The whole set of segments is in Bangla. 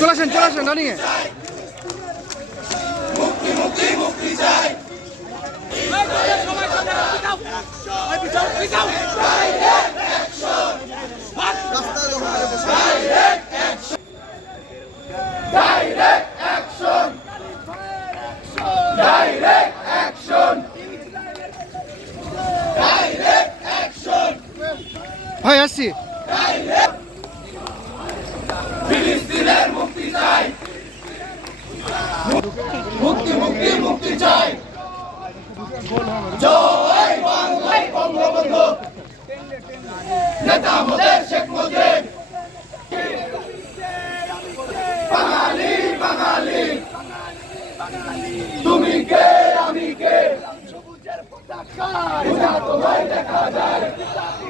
চলে আসেন চলে আসেন রানিংয়ে মুক্তি মুক্তি মুক্তি চাই Direct action! Direct action! আসছি মুক্তি নেতা শেখ তুমি কে আমি কে? তোমায় দেখা যায়। সবুজের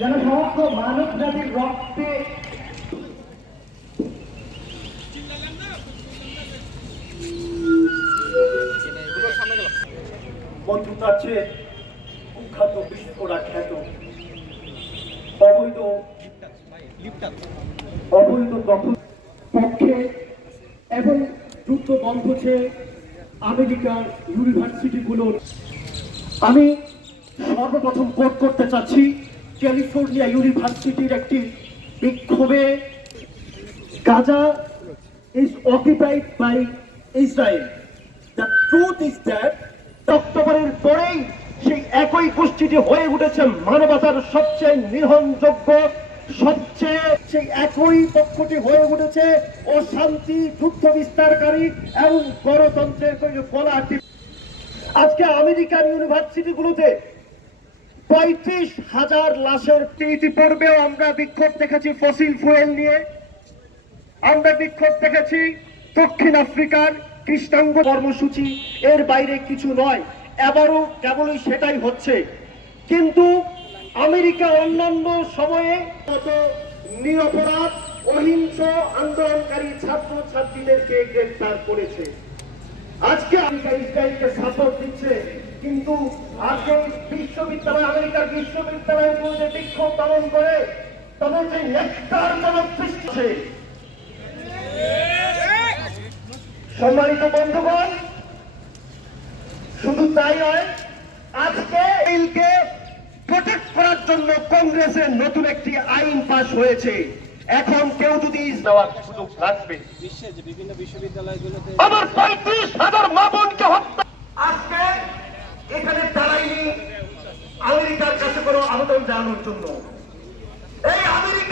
যেন সমস্ত মানব জাতির রক্তে বন্ধুতার চেয়ে কুখ্যাত বিস্ফোরা খ্যাত। অবৈধ অবৈধ দখল পক্ষে এবং যুদ্ধ বন্ধ চেয়ে আমেরিকার ইউনিভার্সিটিগুলোর। আমি সর্বপ্রথম কোট করতে চাচ্ছি ক্যালিফোর্নিয়া ইউনিভার্সিটির একটি বিক্ষোভে Gaza is occupied by Israel the truth is that অক্টোবরের পরেই সেই একই গোষ্ঠীটি হয়ে উঠেছে মানবতার সবচেয়ে নির্ভরযোগ্য, সবচেয়ে সেই একই পক্ষটি হয়ে উঠেছে অশান্তি, যুদ্ধ বিস্তারকারী এবং গণতন্ত্রের আজকে আমেরিকান ইউনিভার্সিটিগুলোতে পঁয়ত্রিশ হাজার লাশের ইতিপূর্বেও আমরা বিক্ষোভ দেখেছি ফসিল ফুয়েল নিয়ে। আমরা বিক্ষোভ দেখেছি দক্ষিণ আফ্রিকার কৃষ্ণাঙ্গ কর্মসূচি। এর বাইরে কিছু নয়। এবারও কেবলই সেটাই হচ্ছে। কিন্তু আমেরিকা অন্যান্য সময়ে মতো নিরপরাধ, অহিংস আন্দোলনকারী ছাত্র ছাত্রীদেরকে গ্রেফতার করেছে। আজকে আমেরিকা ইসরায়েলকে সাপোর্ট দিচ্ছে। কিন্তু আজকে বিশ্ববিদ্যালয় আমেরিকার বিশ্ববিদ্যালয়গুলোতে বিক্ষোভ পালন করে তাদের যে সৃষ্টি সম্মানিত বন্ধুগণ শুধু তাই নয় আজকে বিলকে প্রোটেক্ট করার জন্য কংগ্রেসের নতুন একটি আইন পাশ হয়েছে। এখন কেউ যদি দেওয়ার সুযোগ থাকবে বিশ্বের বিভিন্ন বিশ্ববিদ্যালয়গুলোতে আমার পঁয়ত্রিশ হাজার মা বোনকে হত্যা এখানে দাঁড়াইনি আমেরিকার কাছে কোনো আবেদন জানানোর জন্য। এই আমেরিকা